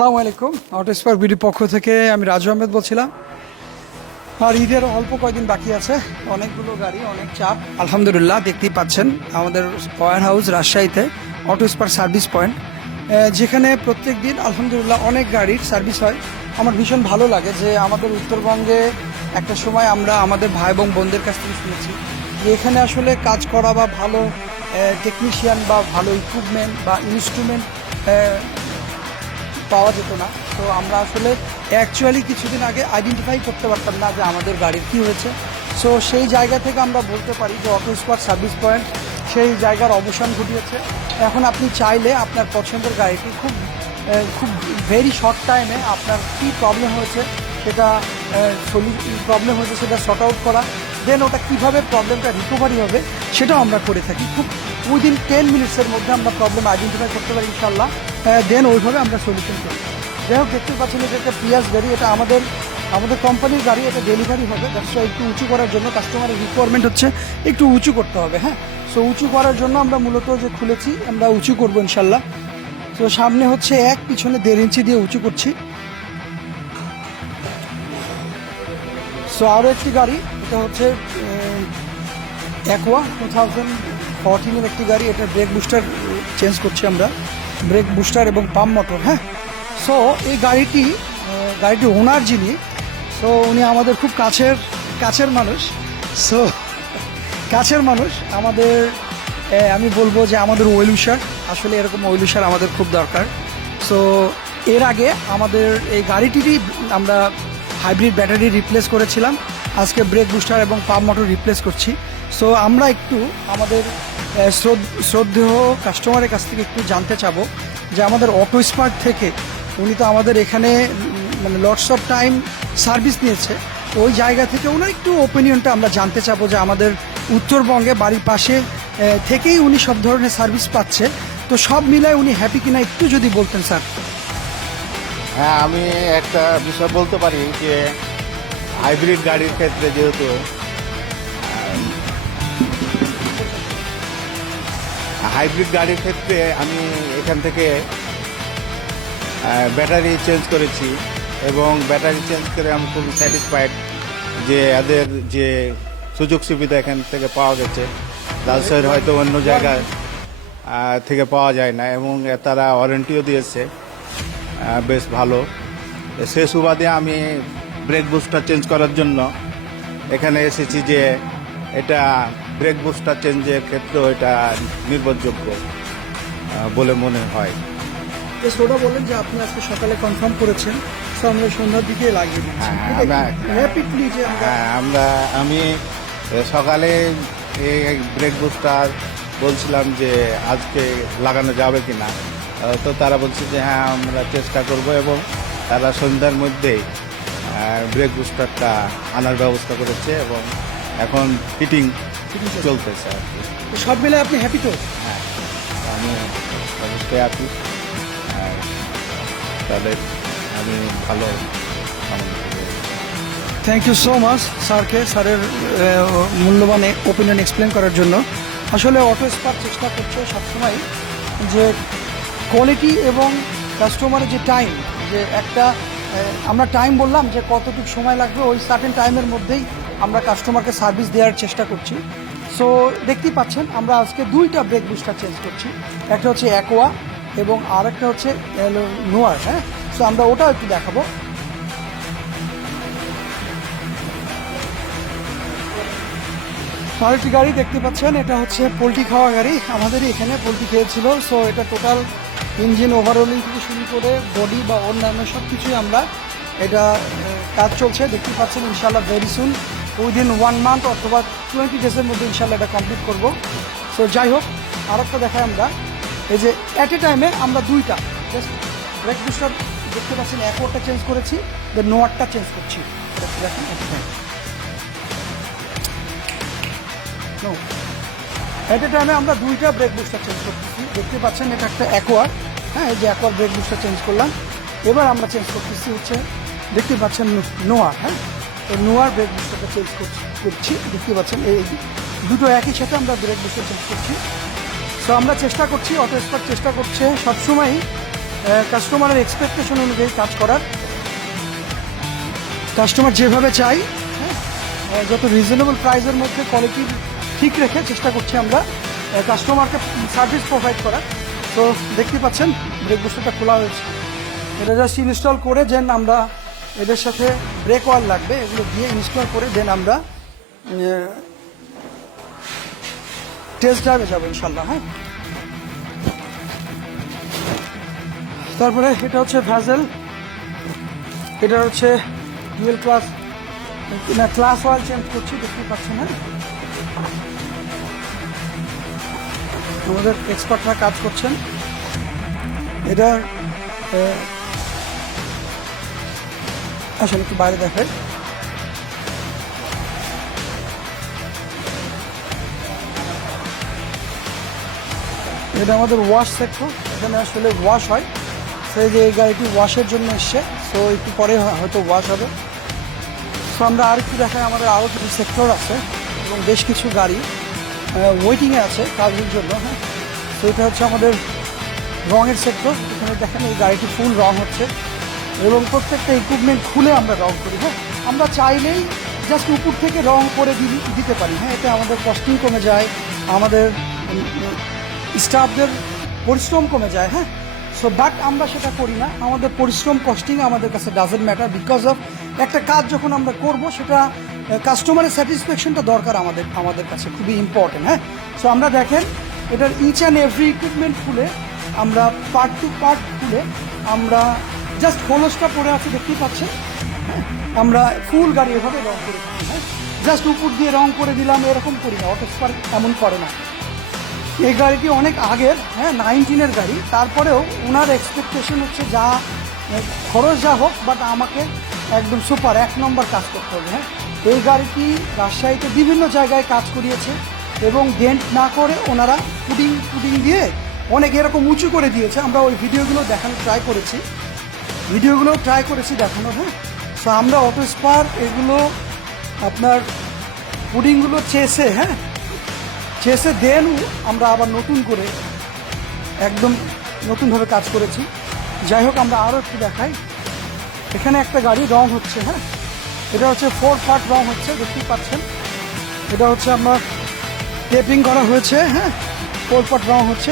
আসসালামু আলাইকুম। Auto spark BD পক্ষ থেকে আমি রাজু আহমেদ বলছিলাম। আর ঈদের অল্প কয়েকদিন বাকি আছে। অনেকগুলো গাড়ি, অনেক চাপ। আলহামদুলিল্লাহ, দেখতেই পাচ্ছেন আমাদের ওয়ার হাউস রাজশাহীতে অটো স্পার্ক সার্ভিস পয়েন্ট। যেখানে প্রত্যেক দিন আলহামদুলিল্লাহ অনেক গাড়ির সার্ভিস হয়। আমার ভীষণ ভালো লাগে যে আমাদের উত্তরবঙ্গে একটা সময় আমরা আমাদের ভাই এবং বোনদের কাছ থেকে শুনেছি যে এখানে আসলে কাজ করা বা ভালো টেকনিশিয়ান বা ভালো ইকুইপমেন্ট বা ইনস্ট্রুমেন্ট পাওয়া যেত না। তো আমরা আসলে অ্যাকচুয়ালি কিছুদিন আগে আইডেন্টিফাই করতে পারতাম না যে আমাদের গাড়ির কী হয়েছে। সো সেই জায়গা থেকে আমরা বলতে পারি যে অটো স্পট সার্ভিস পয়েন্ট সেই জায়গার অবসান ঘটিয়েছে। এখন আপনি চাইলে আপনার পছন্দের গাড়িটি খুব খুব ভেরি শর্ট টাইমে আপনার কী প্রবলেম হয়েছে সেটা প্রবলেম হয়েছে, সেটা শর্ট আউট করা দেন ওটা কীভাবে প্রবলেমটা রিকভারি হবে, সেটাও আমরা করে থাকি। খুব উইদিন টেন মিনিটসের মধ্যে আমরা প্রবলেম আইডেন্টিফাই করতে পারি ইনশাল্লাহ দেন ওইভাবে আমরা সলিউশন করি। যাই হোক, দেখতে পাচ্ছেন এটা একটা পিয়াস গাড়ি, এটা আমাদের আমাদের কোম্পানির গাড়ি, এটা ডেলিভারি হবে। দ্যাটস একটু উঁচু করার জন্য কাস্টমারের রিকোয়ারমেন্ট হচ্ছে, একটু উঁচু করতে হবে হ্যাঁ? সো উঁচু করার জন্য আমরা মূলত যে খুলেছি, আমরা উঁচু করব ইনশাল্লাহ তো সামনে হচ্ছে এক, পিছনে দেড় ইঞ্চি দিয়ে উঁচু করছি। সো আরও একটি গাড়ি এটা হচ্ছে অ্যাকোয়া টু থাউজেন্ড ফোরটিনের একটি গাড়ি এটা ব্রেক বুস্টার চেঞ্জ করছি আমরা। ব্রেক বুস্টার এবং পাম্প মোটর হ্যাঁ? সো এই গাড়িটি আহ, গাড়িটির ওনার যিনি সো উনি আমাদের খুব কাছের কাছের মানুষ। সো কাছের মানুষ আমাদের আমি বলব যে আমাদের ওয়েলুসার আসলে এরকম ওয়েলুসার আমাদের খুব দরকার। সো এর আগে আমাদের এই গাড়িটিরই আমরা হাইব্রিড ব্যাটারি রিপ্লেস করেছিলাম। আজকে ব্রেক বুস্টার এবং পাম্প মোটর রিপ্লেস করছি। সো আমরা একটু আমাদের শ্রদ্ধেয় কাস্টমারের কাছ থেকে একটু জানতে চাবো যে আমাদের অটো স্মার্ট থেকে উনি তো আমাদের এখানে মানে লটস অফ টাইম সার্ভিস নিয়েছে। ওই জায়গা থেকে ওনার একটু ওপিনিয়নটা আমরা জানতে চাবো যে আমাদের উত্তরবঙ্গে বাড়ির পাশে থেকেই উনি সব ধরনের সার্ভিস পাচ্ছে। তো সব মিলায় উনি হ্যাপি কিনা একটু যদি বলতেন স্যার হ্যাঁ আমি একটা বিষয় বলতে পারি যে হাইব্রিড গাড়ির ক্ষেত্রে যেহেতু হাইব্রিড গাড়ির ক্ষেত্রে আমি এখান থেকে ব্যাটারি চেঞ্জ করেছি এবং ব্যাটারি চেঞ্জ করে আমি খুব স্যাটিসফাইড যে এদের যে সুযোগ সুবিধা এখান থেকে পাওয়া গেছে। রাজশাহীর হয়তো অন্য জায়গায় থেকে পাওয়া যায় না এবং তারা ওয়ারেন্টিও দিয়েছে। বেশ ভালো। সে সুবাদে আমি ব্রেক বুস্টার চেঞ্জ করার জন্য এখানে এসেছি যে এটা ব্রেক বুস্টার চেঞ্জের ক্ষেত্রেও এটা নির্ভরযোগ্য বলে মনে হয়। যে বলেন যে আপনি আজকে সকালে কনফার্ম করেছেন সো আমরা সন্ধ্যার দিকে লাগিয়ে হ্যাঁ, আমরা- র্যাপিডলি যে আমরা হ্যাঁ আমি সকালে এই ব্রেক বুস্টার বলছিলাম যে আজকে লাগানো যাবে কি না তো তারা বলছে যে হ্যাঁ আমরা চেষ্টা করব এবং তারা সন্ধ্যার মধ্যেই ব্রেক বুস্টারটা আনার ব্যবস্থা করেছে এবং এখন ফিটিং চলতেছে আর কি। সব মিলে আপনি হ্যাপি তো? হ্যাঁ আমি অবশ্যই আছি আর তাদের আমি ভালো থ্যাংক ইউ সো মাচ স্যারকে স্যারের মূল্যবান ওপিনিয়ন এক্সপ্লেন করার জন্য। আসলে অটো স্পার্ক চেষ্টা করছে সবসময় যে কোয়ালিটি এবং কাস্টমারের যে টাইম যে একটা আমরা টাইম বললাম যে কতটুকু সময় লাগবে, ওই সার্টেন টাইমের মধ্যেই আমরা কাস্টমারকে সার্ভিস দেওয়ার চেষ্টা করছি। সো দেখতেই পাচ্ছেন, আমরা আজকে দুইটা ব্রেক বুস্টার চেঞ্জ করছি। একটা হচ্ছে অ্যাকোয়া এবং আরেকটা হচ্ছে নোয়ার হ্যাঁ? সো আমরা ওটাও একটু দেখাবো। আরেকটি গাড়ি দেখতে পাচ্ছেন, এটা হচ্ছে পোলট্রি খাওয়া গাড়ি। আমাদেরই এখানে পোলট্রি খেয়েছিল সো এটা টোটাল ইঞ্জিন ওভারঅলিং থেকে শুরু করে বডি বা অন্যান্য সব কিছুই আমরা এটা কাজ চলছে। দেখতে পাচ্ছেন ইনশাল্লাহ very soon within one month অথবা টোয়েন্টি ডেজের মধ্যে ইনশাল্লাহ এটা কমপ্লিট করব। সো যাই হোক, আরেকটা দেখাই আমরা। এই যে অ্যাট এ টাইমে আমরা দুইটা জাস্ট ব্রেক বুস্টার দেখতে পাচ্ছেন অ্যাকোয়ারটা চেঞ্জ করেছি দেন নোয়ারটা চেঞ্জ করছি। এট এ টাইমে আমরা দুইটা ব্রেক বুস্টার চেঞ্জ করতেছি। দেখতে পাচ্ছেন, এটা একটা অ্যাকোয়ার হ্যাঁ এই যে অ্যাকোয়ার ব্রেক বুস্টার চেঞ্জ করলাম। এবার আমরা চেঞ্জ করতেছি হচ্ছে দেখতে পাচ্ছেন নোয়ার হ্যাঁ? এই নোয়ার ব্রেক বুস্টারটা চেঞ্জ করছি দেখতে পাচ্ছেন এই দুটো একই সাথে আমরা ব্রেক বুস্টার চেঞ্জ করছি। সো আমরা চেষ্টা করছি অটো স্পার্ট চেষ্টা করছে সবসময়ই কাস্টমারের এক্সপেকটেশন অনুযায়ী কাজ করার। কাস্টমার যেভাবে চাই হ্যাঁ, যত রিজনেবল প্রাইসের মধ্যে কোয়ালিটি ঠিক রেখে চেষ্টা করছি আমরা কাস্টমারকে সার্ভিস প্রোভাইড করার। তো দেখতে পাচ্ছেন ব্রেক বুস্টারটা খোলা হয়েছে। এটা জাস্ট ইনস্টল করে দেন আমরা এদের সাথে ব্রেক ওয়াল লাগবে, এগুলো দিয়ে ইনস্টল করে দেন আমরা টেস্ট ড্রাইভে যাব ইনশাল্লাহ হ্যাঁ। তারপরে এটা হচ্ছে ভ্যাজেল এটা হচ্ছে ডুয়েল ক্লাস না ক্লাস ওয়াল চেঞ্জ করছি, দেখতে পাচ্ছেন হ্যাঁ। আমাদের এক্সপার্টরা কাজ করছেন। এটা আসলে একটু বাইরে দেখেন এটা আমাদের ওয়াশ সেক্টর এখানে আসলে ওয়াশ হয়। সেই যে এই গাড়িটি ওয়াশের জন্য এসছে সো একটু পরে হয়তো ওয়াশ হবে। সো আমরা আর একটু দেখাই আমাদের আরও কিছু সেক্টর আছে, এবং বেশ কিছু গাড়ি। ওয়েটিংয়ে আছে কাজের জন্য হ্যাঁ। তো এটা হচ্ছে আমাদের রঙের সেক্টর এখানে দেখেন এই গাড়িটি ফুল রং হচ্ছে। এবং প্রত্যেকটা ইকুইপমেন্ট খুলে আমরা রং করি হ্যাঁ। আমরা চাইলেই জাস্ট উপর থেকে রং করে দিতে পারি হ্যাঁ। এতে আমাদের কস্টিং কমে যায়, আমাদের স্টাফদের পরিশ্রম কমে যায় হ্যাঁ। সো বাট আমরা সেটা করি না। আমাদের পরিশ্রম কস্টিং আমাদের কাছে ডাজেন্ট ম্যাটার বিকজ অফ একটা কাজ যখন আমরা করব, সেটা কাস্টমারের স্যাটিসফ্যাকশনটা দরকার আমাদের আমাদের কাছে, খুবই ইম্পর্টেন্ট হ্যাঁ? সো আমরা দেখেন, এটার ইচ অ্যান্ড এভরি ইকুইপমেন্ট খুলে আমরা পার্ট টু পার্ট খুলে আমরা জাস্ট হোলসটা পড়ে আছে, দেখতেই পাচ্ছেন হ্যাঁ? আমরা ফুল গাড়ি এভাবে রং করে হ্যাঁ? জাস্ট উপর দিয়ে রং করে দিলাম, এরকম করি না অটো স্পার্ক এমন করে না। এই গাড়িটি অনেক আগের হ্যাঁ নাইনটিনের গাড়ি, তারপরেও ওনার এক্সপেকটেশন হচ্ছে যা, খরচ যা হোক বাট আমাকে একদম সুপার এক নম্বর কাজ করতে হবে হ্যাঁ? এই গাড়িটি রাজশাহীতে বিভিন্ন জায়গায় কাজ করিয়েছে এবং ডেন্ট না করে ওনারা পুডিং পুডিং দিয়ে অনেক এরকম উঁচু করে দিয়েছে। আমরা ওই ভিডিওগুলো দেখানোর ট্রাই করেছি। ভিডিওগুলো ট্রাই করেছি দেখানোর হ্যাঁ? সো আমরা অটো স্পার এগুলো আপনার পুডিংগুলো চেসে হ্যাঁ? চেসে দেন আমরা আবার নতুন করে একদম নতুনভাবে কাজ করেছি। যাই হোক, আমরা আরও একটু দেখাই। এখানে একটা গাড়ি রং হচ্ছে হ্যাঁ? এটা হচ্ছে ফোর পার্ট রং হচ্ছে দেখতেই পাচ্ছেন। এটা হচ্ছে আমার টেপিং করা হয়েছে হ্যাঁ? ফোর পার্ট রং হচ্ছে।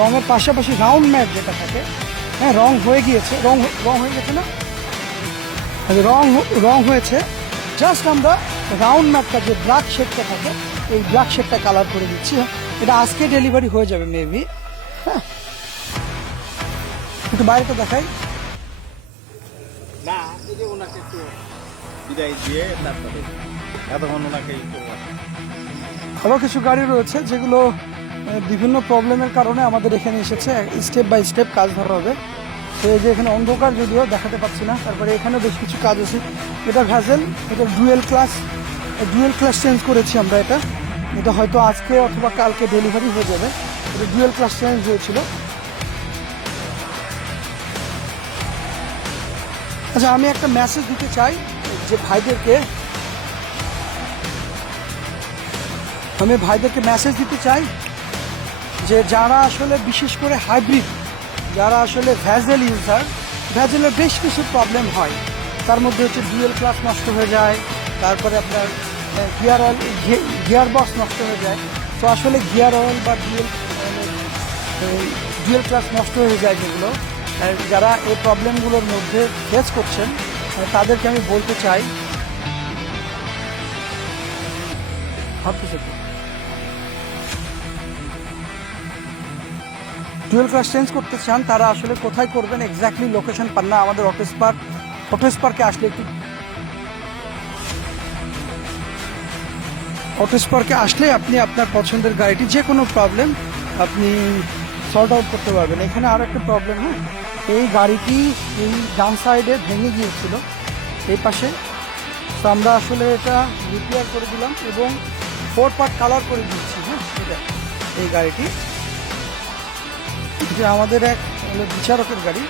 রঙের পাশাপাশি রাউন্ড ম্যাট যেটা থাকে হ্যাঁ রং হয়ে গিয়েছে রং রং হয়ে গেছে না? আচ্ছা, রং রং হয়েছে। জাস্ট আমরা রাউন্ড ম্যাপটা যে ব্ল্যাক শেডটা থাকে এই ব্ল্যাক শেডটা কালার করে দিচ্ছি এটা আজকে ডেলিভারি হয়ে যাবে মেবি হ্যাঁ? একটু বাইরেটা দেখাই। না এই যে ওনাকে একটু বিদায় দিয়ে তারপরে ওনাকে আরও কিছু গাড়ি রয়েছে যেগুলো বিভিন্ন প্রবলেমের কারণে আমাদের এখানে এসেছে। স্টেপ বাই স্টেপ কাজ ধরা হবে। তো এই যে এখানে অন্ধকার যদিও দেখাতে পাচ্ছি না, তারপরে এখানে বেশ কিছু কাজ আছে। এটা ভ্যাজেল এটা dual class dual class change করেছি আমরা এটা। এটা হয়তো আজকে অথবা কালকে ডেলিভারি হয়ে যাবে। এটা ডুয়েল ক্লাস চেঞ্জ হয়েছিল। আচ্ছা আমি একটা মেসেজ দিতে চাই। যে ভাইদেরকে আমি ভাইদেরকে মেসেজ দিতে চাই যে যারা আসলে বিশেষ করে হাইব্রিড যারা আসলে ভ্যাজেল ইউজার ভ্যাজেলের বেশ কিছু প্রবলেম হয়। তার মধ্যে হচ্ছে ডুয়েল ক্লাস নষ্ট হয়ে যায়, তারপরে আপনার গিয়ার অয়েল গিয়ার বক্স নষ্ট হয়ে যায়। তো আসলে গিয়ার অয়েল বা ডুয়েল ডুয়েল ক্লাস নষ্ট হয়ে যায় যেগুলো। যারা এই প্রবলেমগুলোর মধ্যে ফেস করছেন তাদেরকে আমি বলতে চাই। ভাবতেছে টুয়েলভ ক্লাস চেঞ্জ করতে চান, তারা আসলে কোথায় করবেন? এক্স্যাক্টলি লোকেশন পান না। আমাদের অটোস পার্ক অটোস পার্কে আসলে একটু অটোস পার্কে আসলে আপনি আপনার পছন্দের গাড়িটি, যে কোনো প্রবলেম আপনি সর্ট আউট করতে পারবেন। এখানে আরও একটা প্রবলেম হ্যাঁ? এই গাড়িটি এই ডান সাইডে ভেঙে গিয়েছিল, এই পাশে। তো আমরা আসলে এটা রিপেয়ার করে দিলাম এবং ফোর পার্ট কালার করে দিচ্ছি হ্যাঁ? এটা, এই গাড়িটি। যে আমাদের এক বিচারকের গাড়ি।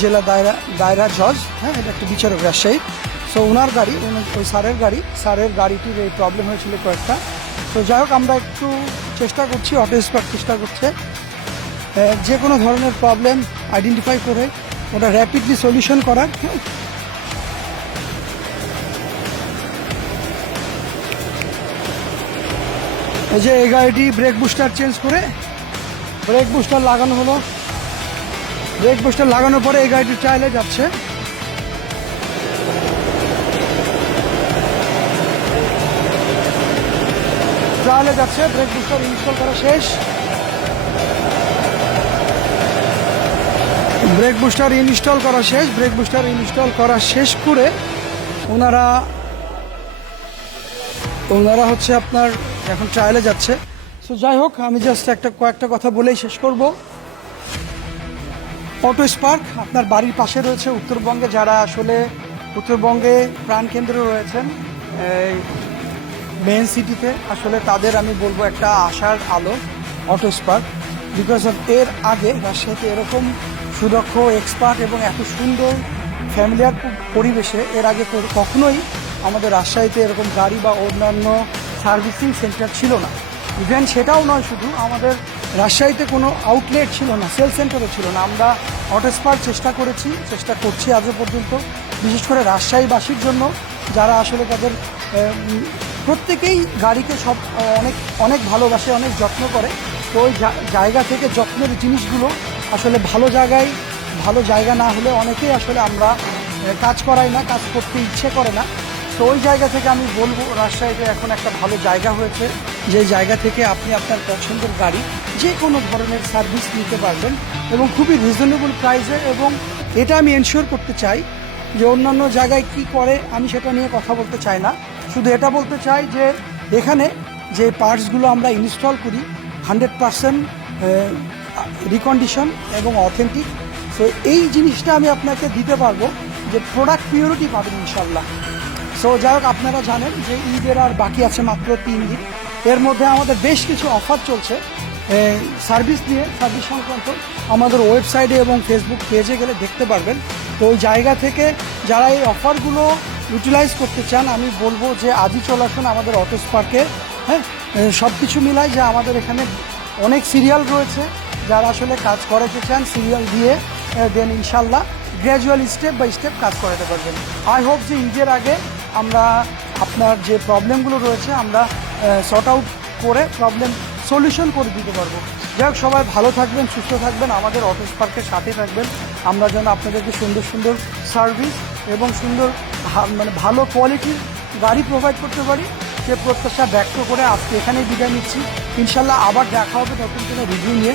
জেলা দায়রা দায়রা জজ হ্যাঁ? এটা একটা বিচারক রাজশাহী। সো ওনার গাড়ি ওই স্যারের গাড়ি, স্যারের গাড়িটির এই প্রবলেম হয়েছিল কয়েকটা। তো যাই হোক, আমরা একটু চেষ্টা করছি, অটো স্পার্ক চেষ্টা করছে। যে কোনো ধরনের প্রবলেম আইডেন্টিফাই করে ওটা র্যাপিডলি সলিউশন করার। এই যে এই গাড়িটি ব্রেক বুস্টার চেঞ্জ করে ব্রেক বুস্টার লাগানো হলো। ব্রেক বুস্টার লাগানোর পরে এই গাড়িটি চাইলে যাচ্ছে। ট্রায়ালে যাচ্ছে ব্রেক বুস্টার ইনস্টল করা শেষ। ব্রেক বুস্টার ইনস্টল করা শেষ, ব্রেক বুস্টার ইনস্টল করা শেষ করে ওনারা ওনারা হচ্ছে আপনার এখন ট্রায়ালে যাচ্ছে। সো যাই হোক, আমি জাস্ট একটা কয়েকটা কথা বলেই শেষ করব। অটো স্পার্ক আপনার বাড়ির পাশে রয়েছে উত্তরবঙ্গে, যারা আসলে উত্তরবঙ্গে প্রাণকেন্দ্রে রয়েছেন মেন সিটিতে আসলে তাদের আমি বলব একটা আশার আলো অটো স্পার্ক বিকজ অফ এর আগে রাজশাহীতে এরকম সুদক্ষ এক্সপার্ট এবং এত সুন্দর ফ্যামিলিয়ার পরিবেশে। এর আগে কখনোই আমাদের রাজশাহীতে এরকম গাড়ি বা অন্যান্য সার্ভিসিং সেন্টার ছিল না। ইভেন সেটাও নয় শুধু, আমাদের রাজশাহীতে কোনো আউটলেট ছিল না সেল সেন্টারও ছিল না। আমরা অটো স্পার্ক চেষ্টা করেছি, চেষ্টা করছি আজও পর্যন্ত। বিশেষ করে রাজশাহীবাসীর জন্য, যারা আসলে তাদের প্রত্যেকেই গাড়িকে সব, অনেক অনেক ভালোবাসে, অনেক যত্ন করে। তো ওই জায়গা থেকে যত্নের জিনিসগুলো আসলে ভালো জায়গায়, ভালো জায়গা না হলে অনেকেই আসলে আমরা কাজ করাই না, কাজ করতে ইচ্ছে করে না। তো ওই জায়গা থেকে আমি বলব, রাজশাহীতে এখন একটা ভালো জায়গা হয়েছে। যে জায়গা থেকে আপনি আপনার পছন্দের গাড়ি যে কোনো ধরনের সার্ভিস নিতে পারবেন এবং খুবই রিজনেবল প্রাইসে এবং এটা আমি এনশিওর করতে চাই যে অন্যান্য জায়গায় কি করে, আমি সেটা নিয়ে কথা বলতে চাই না। শুধু এটা বলতে চাই যে, এখানে যে পার্টসগুলো আমরা ইনস্টল করি হান্ড্রেড পারসেন্ট রিকন্ডিশন এবং অথেন্টিক সো এই জিনিসটা আমি আপনাকে দিতে পারব যে প্রোডাক্ট পিওরিটি পাবেন ইনশাল্লাহ সো যাই হোক, আপনারা জানেন যে ঈদের আর বাকি আছে মাত্র তিন দিন। এর মধ্যে আমাদের বেশ কিছু অফার চলছে। সার্ভিস নিয়ে সার্ভিস সংক্রান্ত। আমাদের ওয়েবসাইটে এবং ফেসবুক পেজে গেলে দেখতে পারবেন। তো, ওই জায়গা থেকে যারা এই অফারগুলো ইউটিলাইজ করতে চান, আমি বলব যে আজই চলে আসুন আমাদের অটো স্পার্কে হ্যাঁ? সব কিছু মিলায় যে আমাদের এখানে অনেক সিরিয়াল রয়েছে। যারা আসলে কাজ করাতে চান সিরিয়াল দিয়ে দেন ইনশাল্লাহ গ্র্যাজুয়াল স্টেপ বাই স্টেপ কাজ করাতে পারবেন। আই হোপ যে ঈদের আগে আমরা আপনার যে প্রবলেমগুলো রয়েছে, আমরা সর্ট আউট করে প্রবলেম সলিউশন করে দিতে পারব। যাই হোক, সবাই ভালো থাকবেন, সুস্থ থাকবেন, আমাদের অফিস পার্কের সাথে থাকবেন। আমরা যেন আপনাদেরকে সুন্দর সুন্দর সার্ভিস এবং সুন্দর মানে ভালো কোয়ালিটির গাড়ি প্রোভাইড করতে পারি। সে প্রত্যাশা ব্যক্ত করে আজকে এখানেই বিদায় নিচ্ছি। ইনশাল্লাহ আবার দেখা হবে নতুন কোনো রিভিউ নিয়ে।